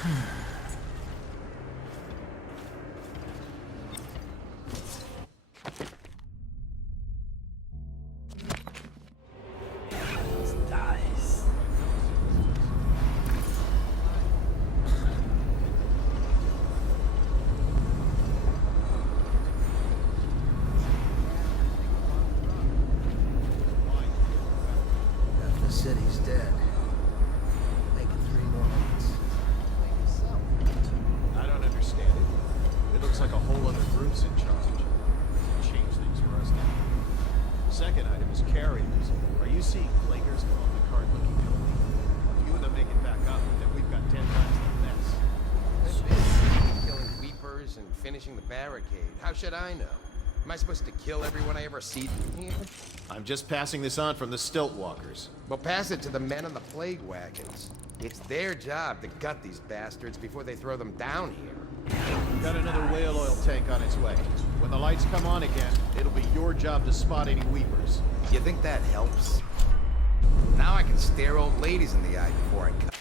The city's dead. Making 3 more months. I don't understand it. It looks like a whole other group's in charge. Change things for us now. Second item is carriers. Are you seeing Quakers come off the cart looking healthy? A few of them make it back up, but then we've got 10 times the mess. Killing weepers and finishing the barricade. How should I know? Am I supposed to kill everyone I ever see here? I'm just passing this on from the stilt walkers. Well, pass it to the men on the plague wagons. It's their job to gut these bastards before they throw them down here. Got another whale oil tank on its way. When the lights come on again, it'll be your job to spot any weepers. You think that helps? Now I can stare old ladies in the eye before I cut.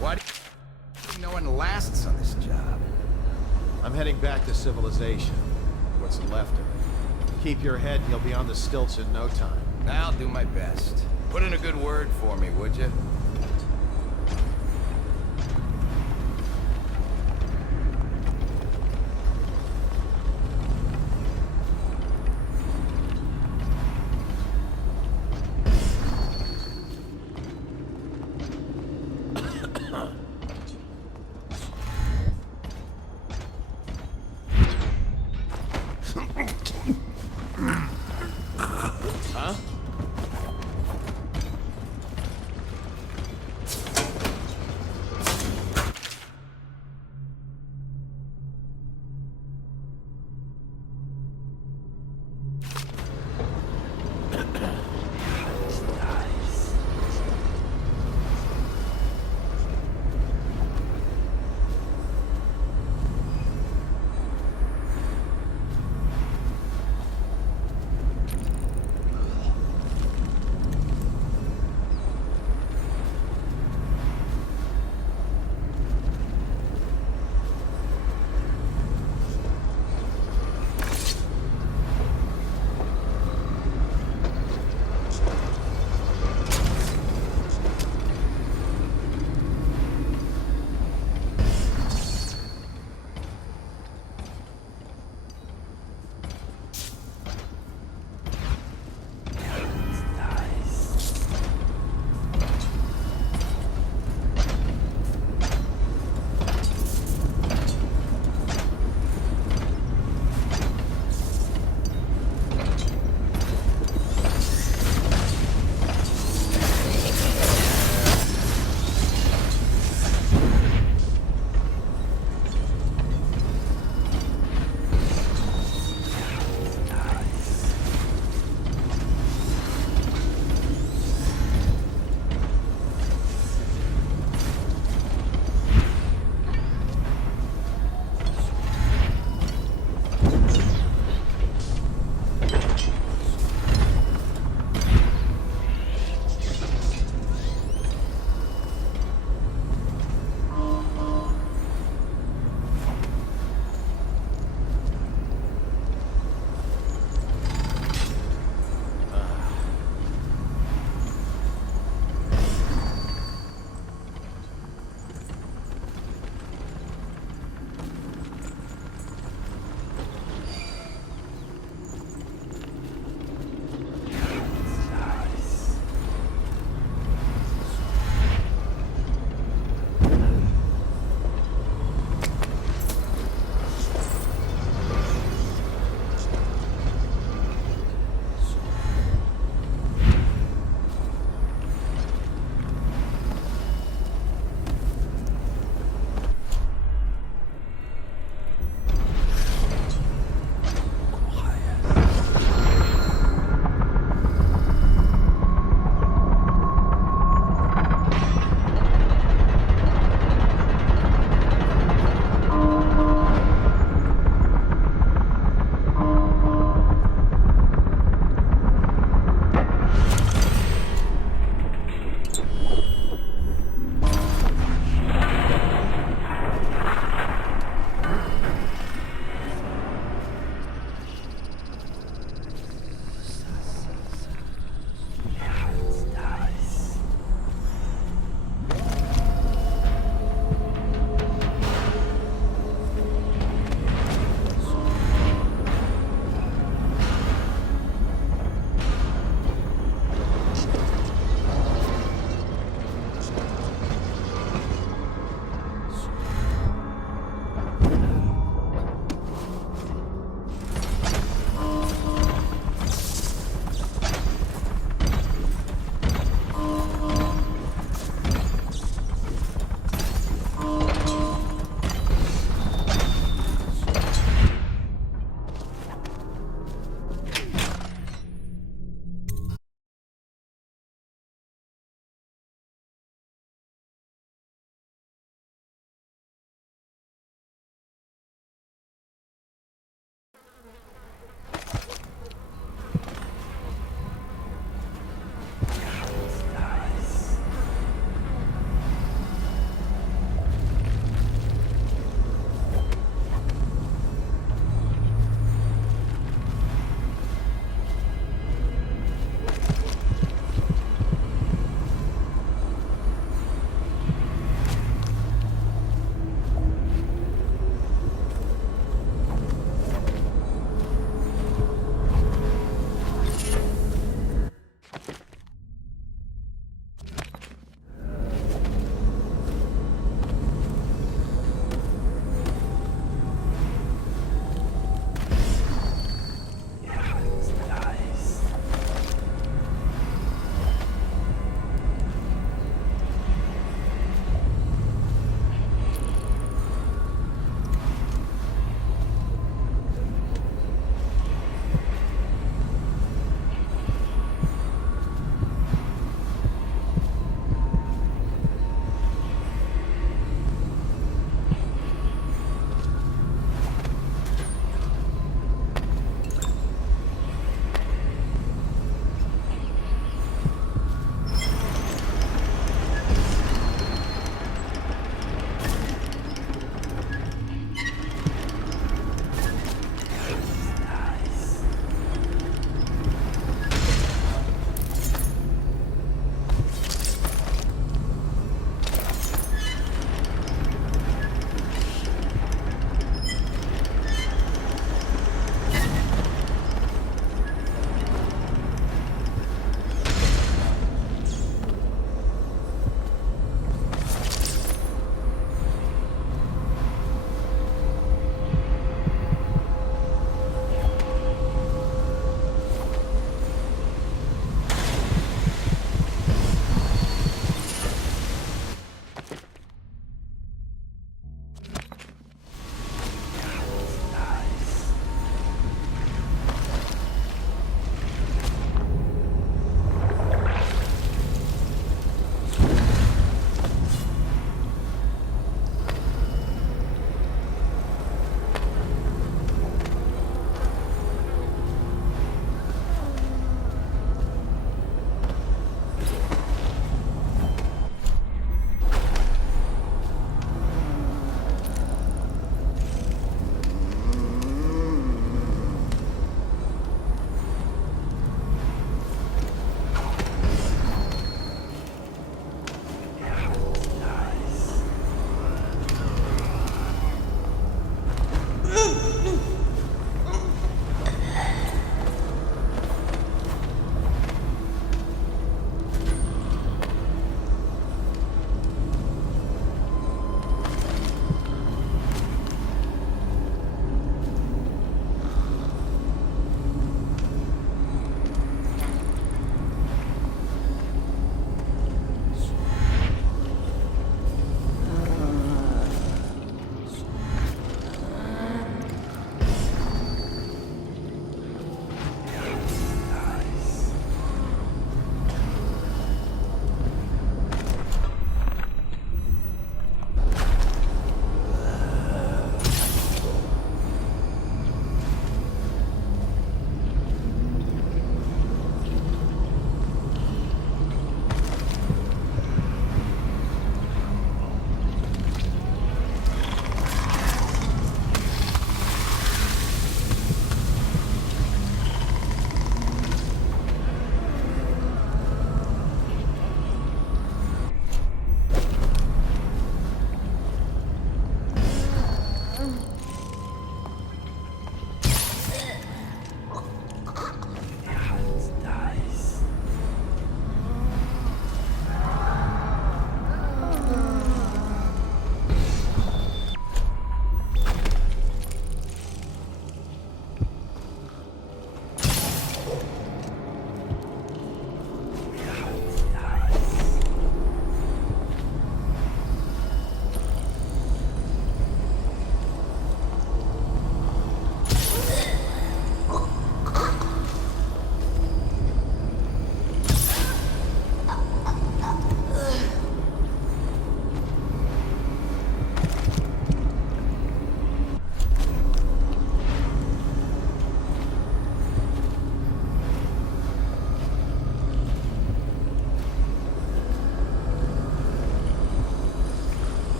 What? No one lasts on this job. I'm heading back to civilization. What's left of it. Keep your head and you'll be on the stilts in no time. I'll do my best. Put in a good word for me, would you? Huh?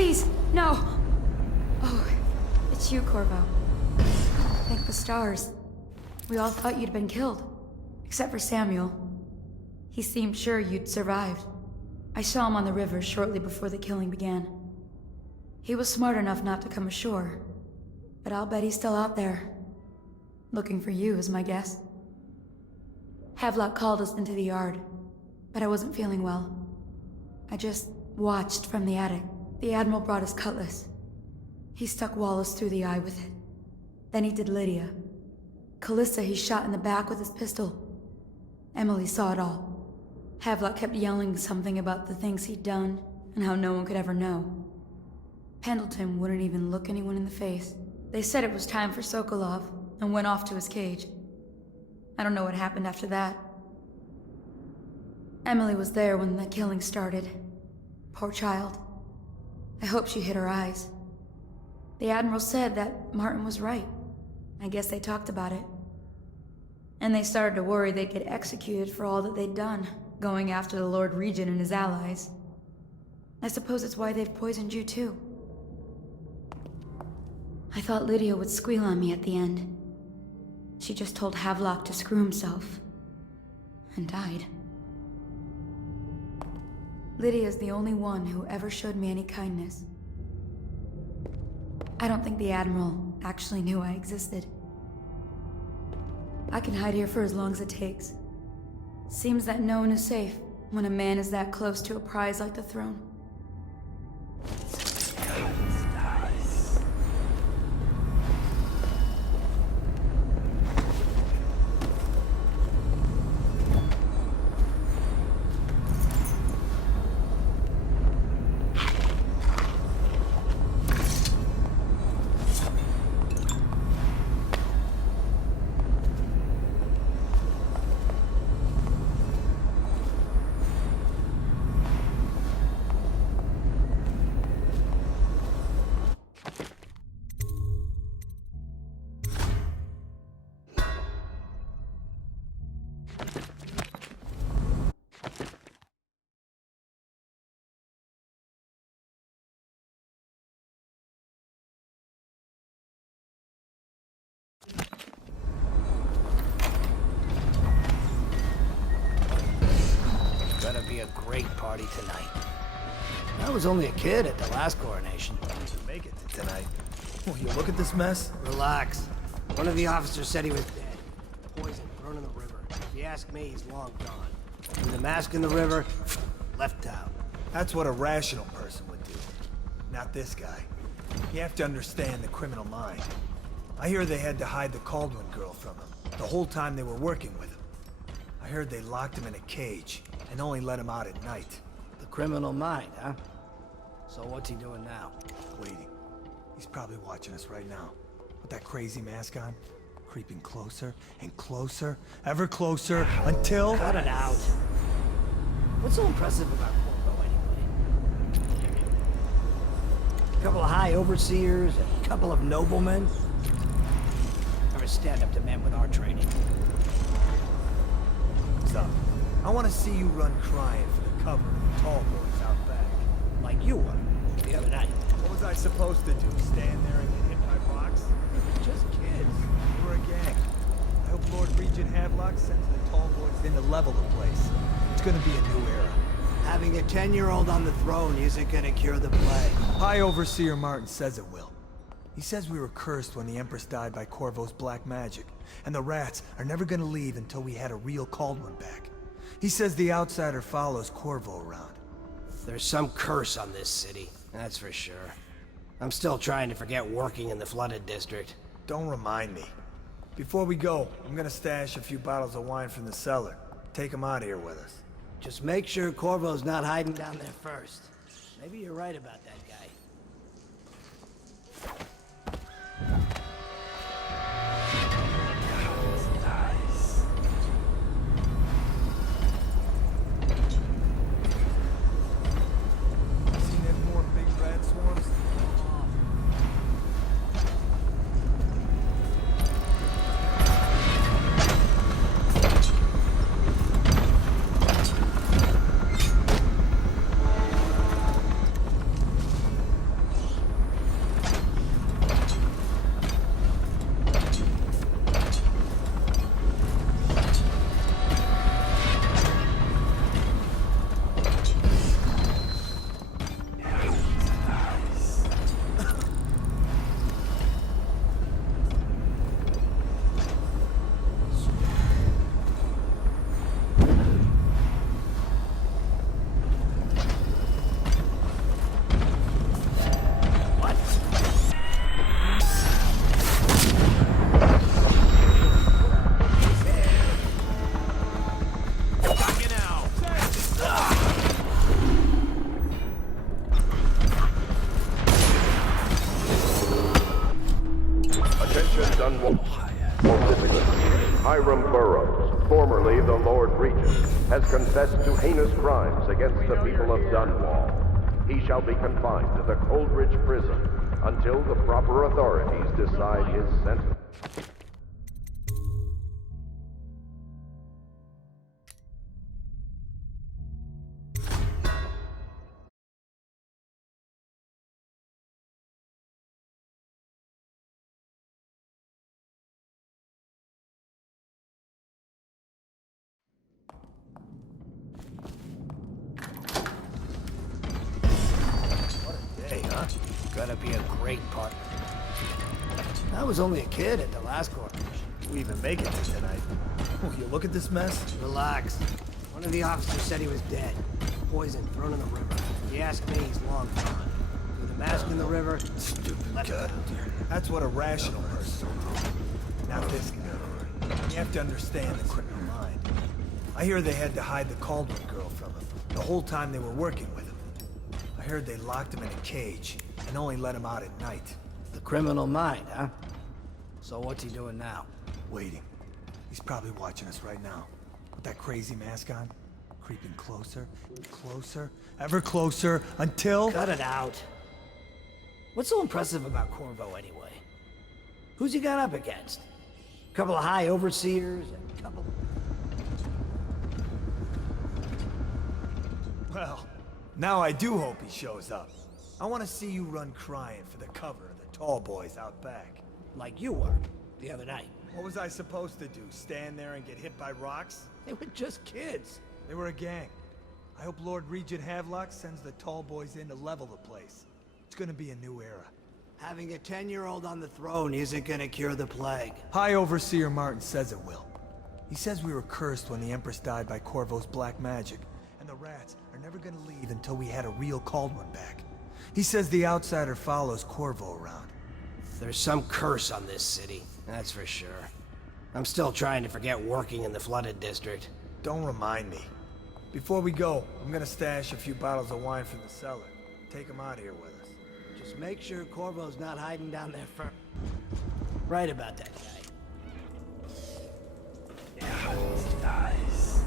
Please, no! Oh, it's you, Corvo. Thank the stars. We all thought you'd been killed. Except for Samuel. He seemed sure you'd survived. I saw him on the river shortly before the killing began. He was smart enough not to come ashore. But I'll bet he's still out there. Looking for you is my guess. Havelock called us into the yard, but I wasn't feeling well. I just watched from the attic. The Admiral brought his cutlass. He stuck Wallace through the eye with it. Then he did Lydia. Callista he shot in the back with his pistol. Emily saw it all. Havelock kept yelling something about the things he'd done, and how no one could ever know. Pendleton wouldn't even look anyone in the face. They said it was time for Sokolov, and went off to his cage. I don't know what happened after that. Emily was there when the killing started. Poor child. I hope she hid her eyes. The Admiral said that Martin was right. I guess they talked about it. And they started to worry they'd get executed for all that they'd done, going after the Lord Regent and his allies. I suppose it's why they've poisoned you too. I thought Lydia would squeal on me at the end. She just told Havelock to screw himself. And died. Lydia's the only one who ever showed me any kindness. I don't think the Admiral actually knew I existed. I can hide here for as long as it takes. Seems that no one is safe when a man is that close to a prize like the throne. Gonna be a great party tonight. I was only a kid at the last coronation. Make it to tonight. Oh, you look at this mess? Relax. One of the officers said he was dead. Poison thrown in the river. If you ask me, he's long gone. Threw the mask in the river, left town. That's what a rational person would do. Not this guy. You have to understand the criminal mind. I hear they had to hide the Caldwell girl from him, the whole time they were working with him. I heard they locked him in a cage, and only let him out at night. The criminal mind, huh? So what's he doing now? Waiting. He's probably watching us right now. With that crazy mask on. Creeping closer and closer, ever closer, until... Cut it out. What's so impressive about Corvo anyway? A couple of high overseers, a couple of noblemen. Never stand up to men with our training. Stop. I want to see you run crying for the cover of the tall boys out back. Like you were the other night. What was I supposed to do? Stand there and get hit by rocks? Just kids. We were a gang. I hope Lord Regent Havelock sends the tall boys in to level the place. It's gonna be a new era. Having a 10-year-old on the throne isn't gonna cure the plague. High Overseer Martin says it will. He says we were cursed when the Empress died by Corvo's black magic, and the rats are never gonna leave until we had a real Caldwell back. He says the outsider follows Corvo around. There's some curse on this city, that's for sure. I'm still trying to forget working in the flooded district. Don't remind me. Before we go, I'm gonna stash a few bottles of wine from the cellar. Take them out of here with us. Just make sure Corvo's not hiding down there first. Maybe you're right about that guy. Seen any more big rat swarms? Hiram Burroughs, formerly the Lord Regent, has confessed to heinous crimes against the people of Dunwall. He shall be confined to the Coldridge prison until the proper authorities decide his sentence. What a day, huh? Gonna be a great partner. I was only a kid at the last coronation. We even make it to tonight. Oh, you look at this mess? Relax. One of the officers said he was dead. Poison thrown in the river. He asked me, he's long gone. Threw the mask in the river. Stupid Left gut. it out there. That's what a rational person would do. Not this guy. You have to understand the criminal mind. I hear they had to hide the Caldwell girl from him the whole time they were working with him. I heard they locked him in a cage and only let him out at night. The criminal mind, huh? So what's he doing now? Waiting. He's probably watching us right now. With that crazy mask on. Creeping closer, closer, ever closer, until... Cut it out. What's so impressive about Corvo anyway? Who's he got up against? A couple of high overseers, a couple... Well, now I do hope he shows up. I want to see you run crying for the cover of the tall boys out back. Like you were, the other night. What was I supposed to do, stand there and get hit by rocks? They were just kids. They were a gang. I hope Lord Regent Havelock sends the tall boys in to level the place. It's gonna be a new era. Having a 10-year-old on the throne isn't gonna cure the plague. High Overseer Martin says it will. He says we were cursed when the Empress died by Corvo's black magic, and the rats are never gonna leave until we had a real Caldwell back. He says the outsider follows Corvo around. There's some curse on this city, that's for sure. I'm still trying to forget working in the flooded district. Don't remind me. Before we go, I'm gonna stash a few bottles of wine from the cellar. Take them out here with us. Just make sure Corvo's not hiding down there for... Right about that guy. Nice.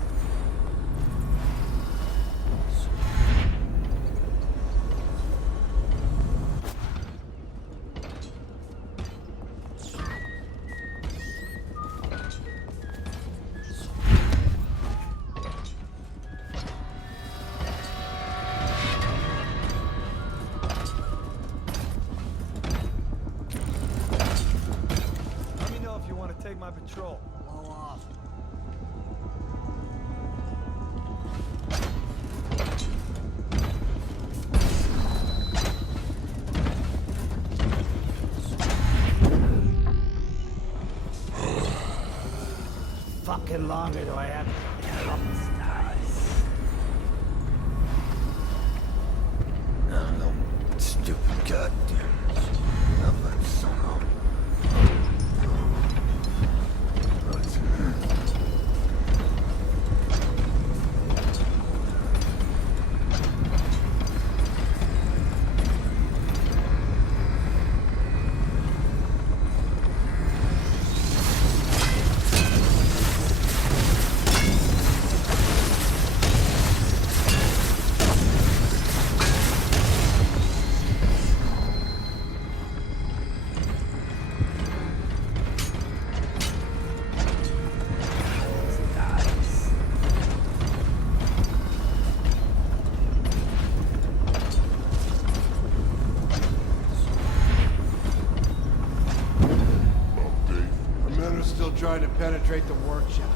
Let me know if you want to take my patrol. Blow off. Fucking longer do I have to... No, stupid goddamn. I'm so long. Trying to penetrate the workshop.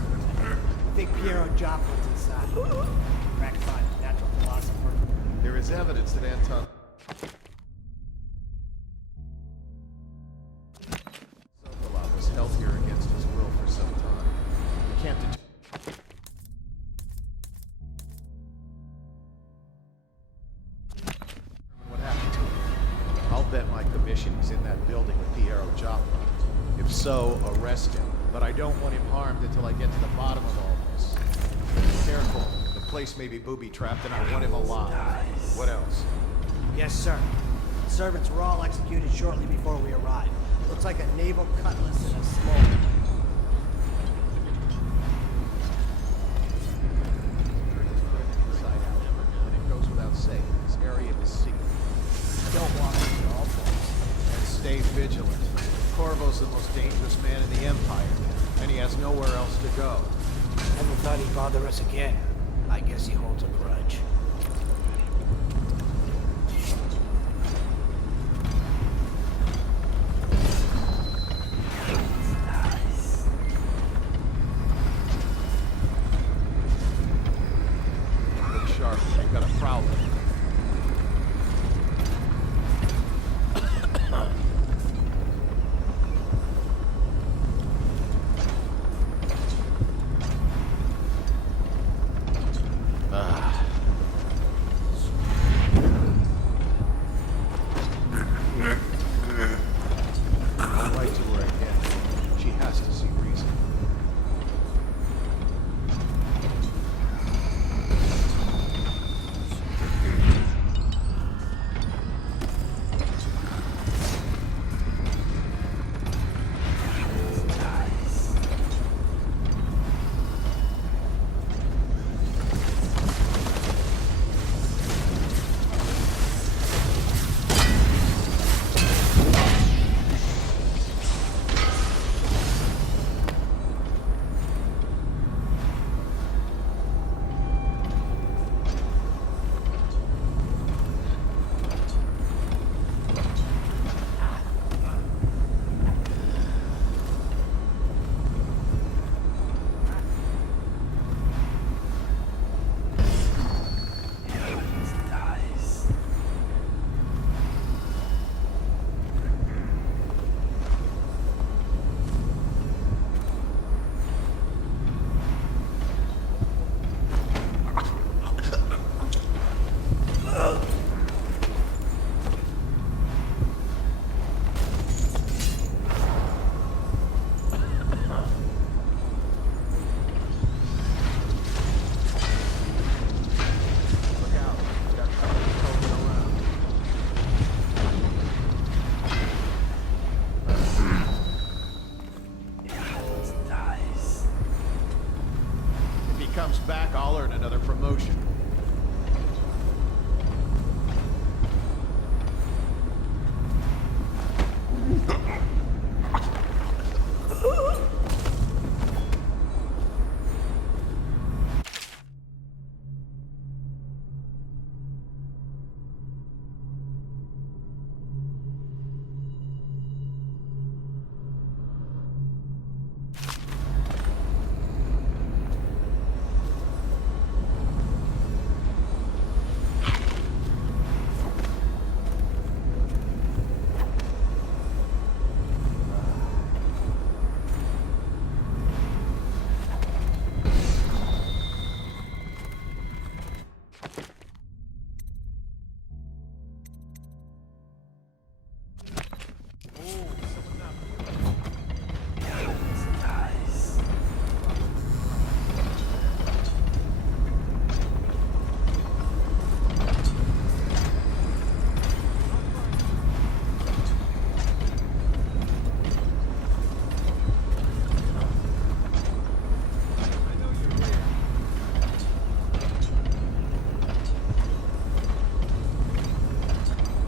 I think Piero Joplin's inside. Rectified natural philosopher. There is evidence that Anton... Sokolov was held here against his will for some time. We can't determine what happened to him. I'll bet my commission he's in that building with Piero Joplin. If so, arrest him. But I don't want him harmed until I get to the bottom of all this. Be careful. The place may be booby-trapped and I want him alive. What else? Yes, sir. The servants were all executed shortly before we arrived. Looks like a naval cutlass and a small... vigilant. Corvo's the most dangerous man in the Empire, and he has nowhere else to go. Never thought he'd bother us again. I guess he holds a grudge. Look sharp, we've got a prowler. I'll write to her again. She has to see reason. Look out, he's got company poking around. If he comes back, I'll earn another promotion.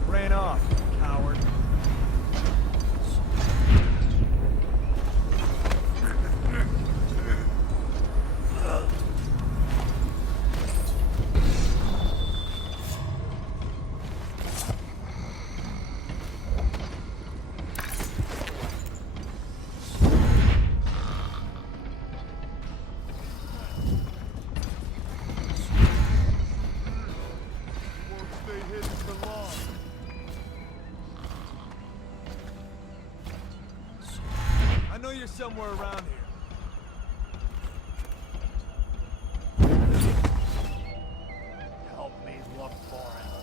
Ran off, coward. I know you're somewhere around here. Help me look for him.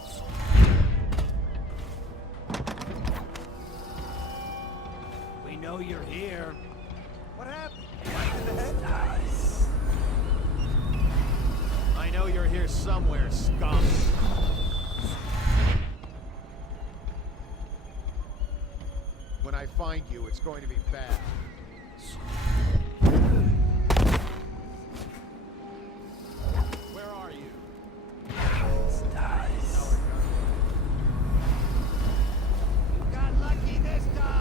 We know you're here. What happened? Right in the head? I know you're here somewhere, scum. When I find you, it's going to be bad. Where are you? You got lucky this time!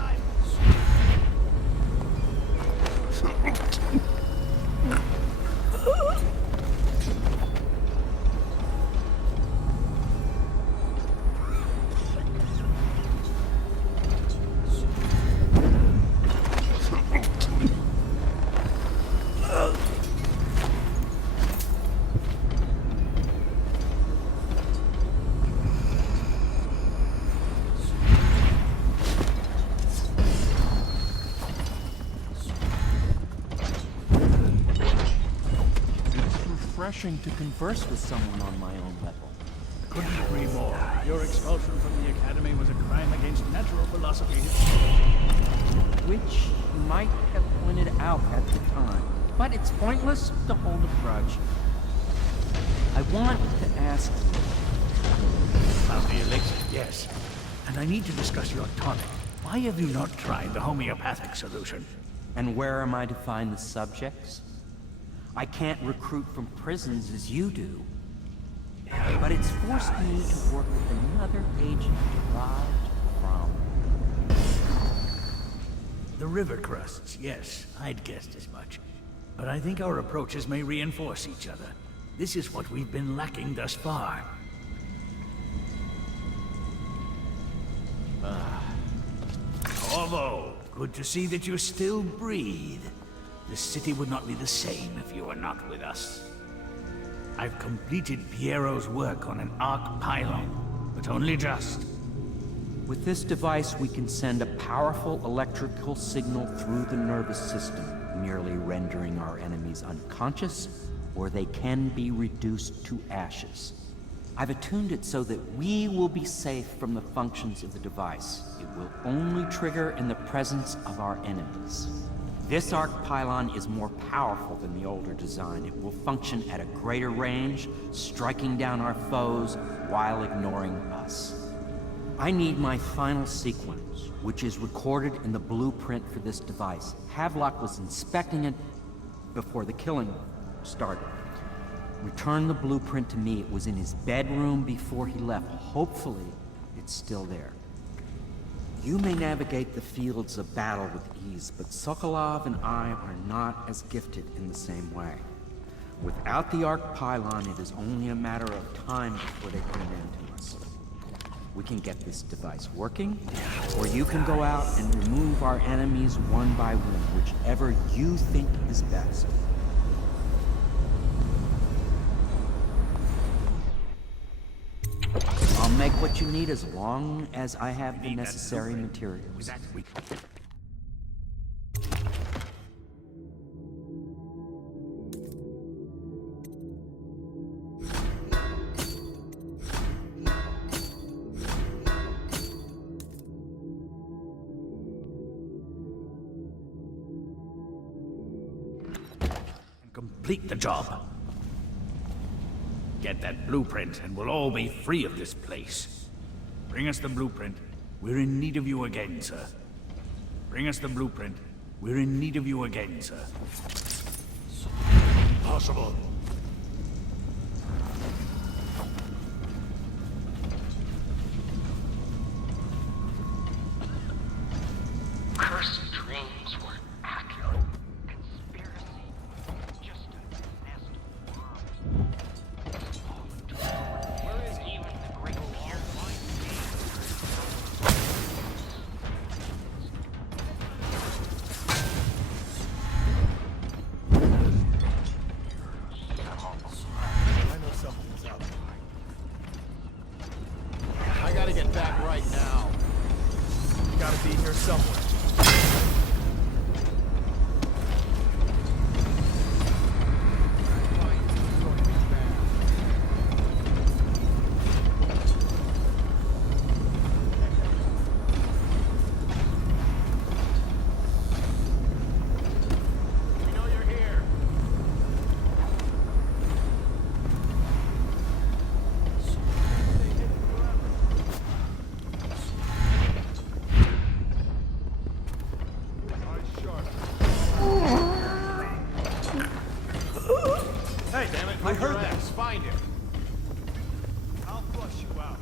refreshing to converse with someone on my own level. Couldn't agree more. Your expulsion from the Academy was a crime against natural philosophy. Which you might have pointed out at the time. But it's pointless to hold a grudge. I want to ask you. About the elixir, yes. And I need to discuss your tonic. Why have you not tried the homeopathic solution? And where am I to find the subjects? I can't recruit from prisons as you do. But it's forced me to work with another agent derived from... The river crusts, yes. I'd guessed as much. But I think our approaches may reinforce each other. This is what we've been lacking thus far. Corvo, good to see that you still breathe. The city would not be the same if you were not with us. I've completed Piero's work on an arc pylon, but only just. With this device, we can send a powerful electrical signal through the nervous system, merely rendering our enemies unconscious, or they can be reduced to ashes. I've attuned it so that we will be safe from the functions of the device. It will only trigger in the presence of our enemies. This arc pylon is more powerful than the older design. It will function at a greater range, striking down our foes while ignoring us. I need my final sequence, which is recorded in the blueprint for this device. Havelock was inspecting it before the killing started. Return the blueprint to me. It was in his bedroom before he left. Hopefully, it's still there. You may navigate the fields of battle with ease, but Sokolov and I are not as gifted in the same way. Without the arc pylon, it is only a matter of time before they put an end to us. We can get this device working, or you can go out and remove our enemies one by one, whichever you think is best. I'll make what you need as long as I have the necessary materials. Complete the job. Get that blueprint, and we'll all be free of this place. Bring us the blueprint. We're in need of you again, sir. Bring us the blueprint. We're in need of you again, sir. Impossible. Cursed dreams were accurate. Conspiracy, just a nest of worms. Where is even the great Pierre? I know something's up. I gotta get back right now. You gotta be here somewhere. We know you're here. Hey, Damn it, I heard your that. ass. Find him. I'll flush you out.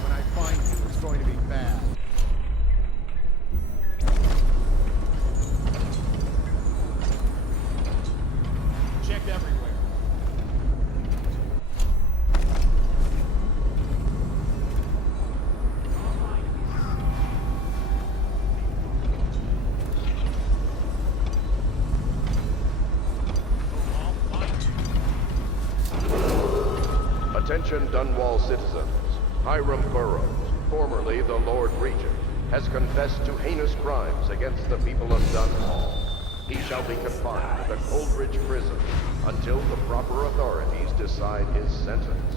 When I find you, it's going to be bad. Check everywhere. Attention Dunwall citizens. Hiram Burroughs, formerly the Lord Regent, has confessed to heinous crimes against the people of Dunwall. He shall be confined to the Coldridge Prison until the proper authorities decide his sentence.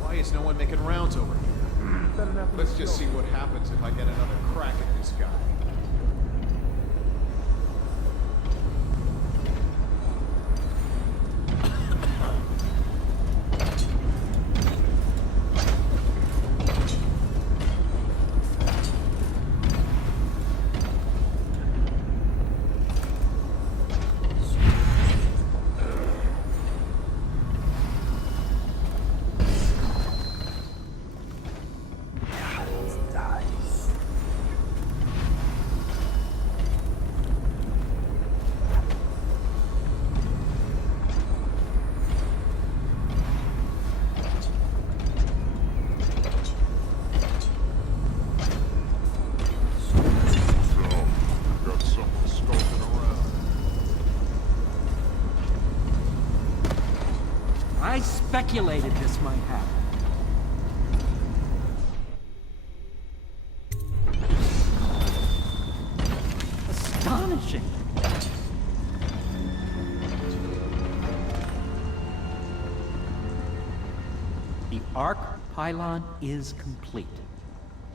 Why is no one making rounds over here? Let's just see what happens if I get another crack at this guy. I speculated this might happen. Astonishing. The arc pylon is complete.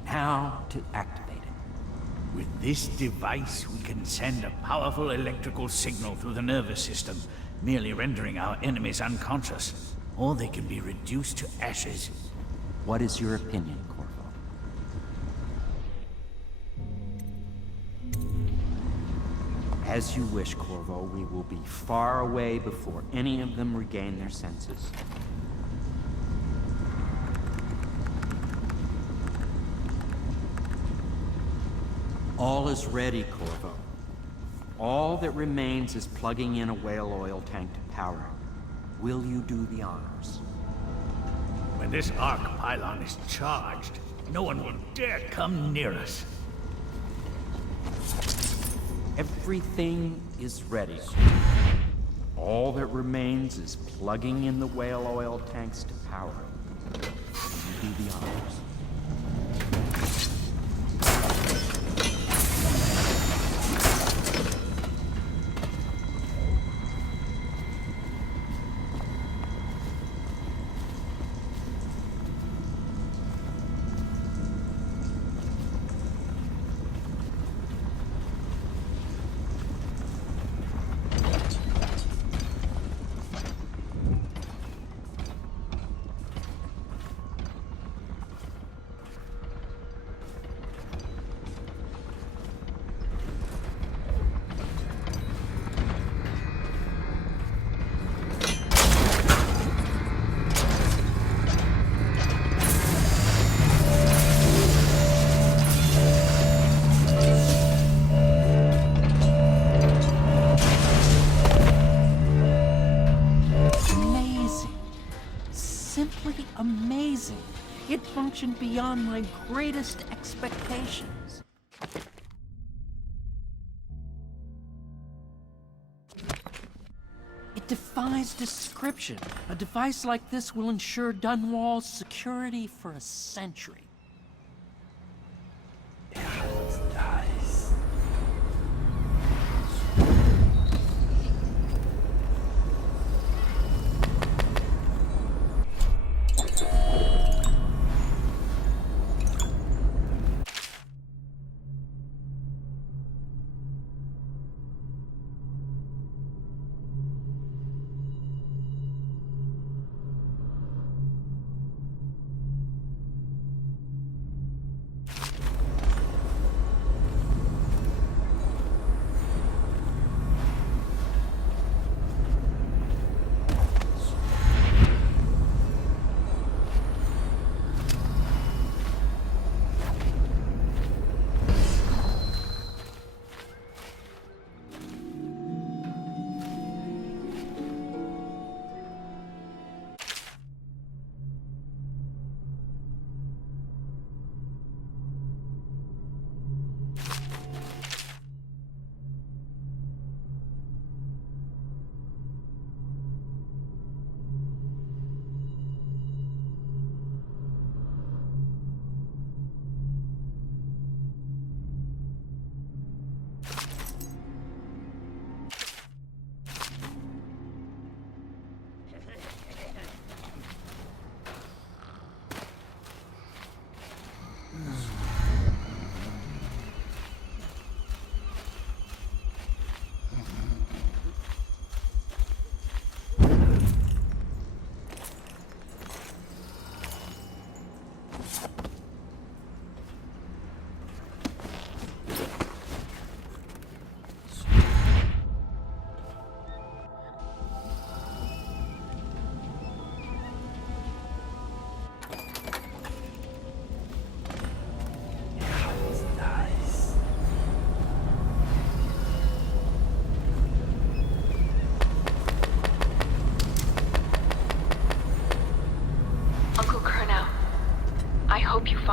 Now to activate it. With this device, we can send a powerful electrical signal through the nervous system, merely rendering our enemies unconscious. Or they can be reduced to ashes. What is your opinion, Corvo? As you wish, Corvo. We will be far away before any of them regain their senses. All is ready, Corvo. All that remains is plugging in a whale oil tank to power it. Will you do the honors? When this arc pylon is charged, no one will dare come near us. Everything is ready. All that remains is plugging in the whale oil tanks to power it. Will you do the honors? Simply amazing. It functioned beyond my greatest expectations. It defies description. A device like this will ensure Dunwall's security for a century.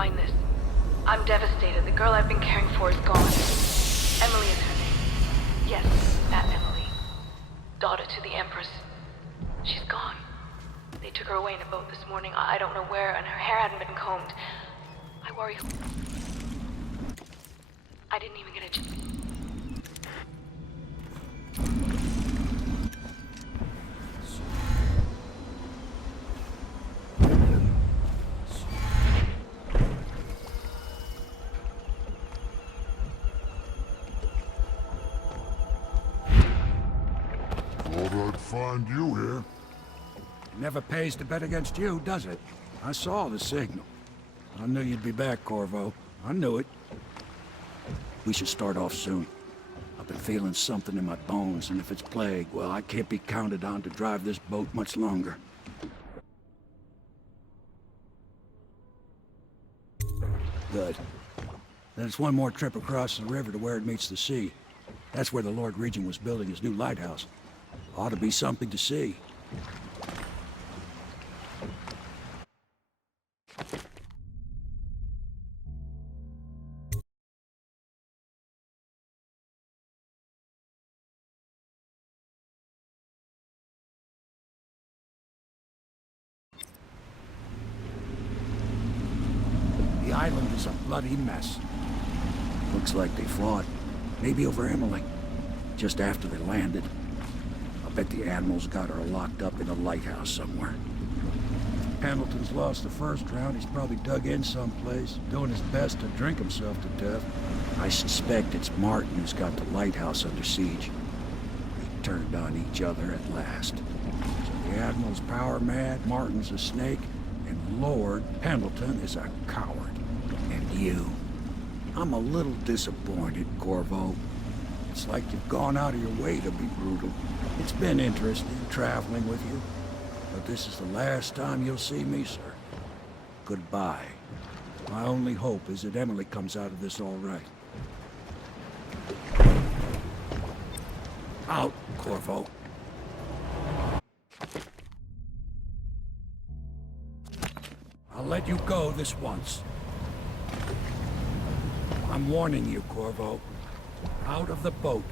find this. I'm devastated. The girl I've been caring for is gone. Emily is her name. Yes, that Emily. Daughter to the Empress. She's gone. They took her away in a boat this morning. I don't know where, and her hair hadn't been combed. I worry. I didn't even get a chance. Thought I'd find you here. Never pays to bet against you, does it? I saw the signal. I knew you'd be back, Corvo. I knew it. We should start off soon. I've been feeling something in my bones, and if it's plague, well, I can't be counted on to drive this boat much longer. Good. There's one more trip across the river to where it meets the sea. That's where the Lord Regent was building his new lighthouse. Ought to be something to see. The island is a bloody mess. Looks like they fought. Maybe over Emily. Just after they landed. I bet the Admiral's got her locked up in a lighthouse somewhere. If Pendleton's lost the first round, he's probably dug in someplace, doing his best to drink himself to death. I suspect it's Martin who's got the lighthouse under siege. They turned on each other at last. So the Admiral's power mad, Martin's a snake, and Lord Pendleton is a coward. And you. I'm a little disappointed, Corvo. It's like you've gone out of your way to be brutal. It's been interesting traveling with you, but this is the last time you'll see me, sir. Goodbye. My only hope is that Emily comes out of this all right. Out, Corvo. I'll let you go this once. I'm warning you, Corvo. Out of the boat.